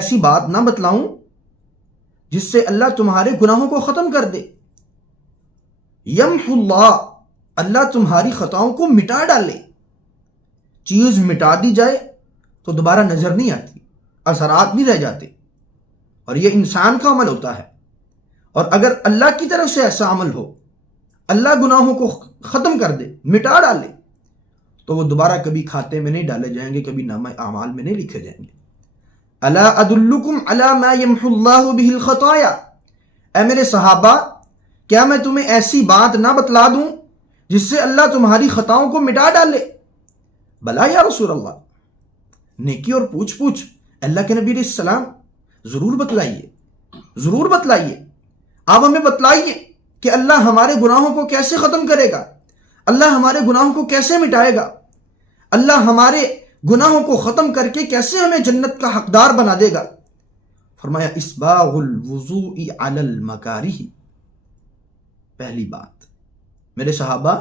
ایسی بات نہ بتلاؤں جس سے اللہ تمہارے گناہوں کو ختم کر دے؟ یمحو اللہ، اللہ تمہاری خطاؤں کو مٹا ڈالے۔ چیز مٹا دی جائے تو دوبارہ نظر نہیں آتی، اثرات نہیں رہ جاتے، اور یہ انسان کا عمل ہوتا ہے۔ اور اگر اللہ کی طرف سے ایسا عمل ہو، اللہ گناہوں کو ختم کر دے، مٹا ڈالے، تو وہ دوبارہ کبھی کھاتے میں نہیں ڈالے جائیں گے، کبھی نامہ اعمال میں نہیں لکھے جائیں گے۔ الا ادلکم علی ما یمحو اللہ بہ الخطایا، اے میرے صحابہ کیا میں تمہیں ایسی بات نہ بتلا دوں جس سے اللہ تمہاری خطاؤں کو مٹا ڈالے؟ بلا یا رسول اللہ، نیکی اور پوچھ پوچھ اللہ کے نبی علیہ السلام ضرور بتلائیے، ضرور بتلائیے۔ آپ ہمیں بتلائیے کہ اللہ ہمارے گناہوں کو کیسے ختم کرے گا، اللہ ہمارے گناہوں کو کیسے مٹائے گا، اللہ ہمارے گناہوں کو ختم کر کے کیسے ہمیں جنت کا حقدار بنا دے گا۔ فرمایا اسباغ الوضوء علی المکارہ، پہلی بات میرے صحابہ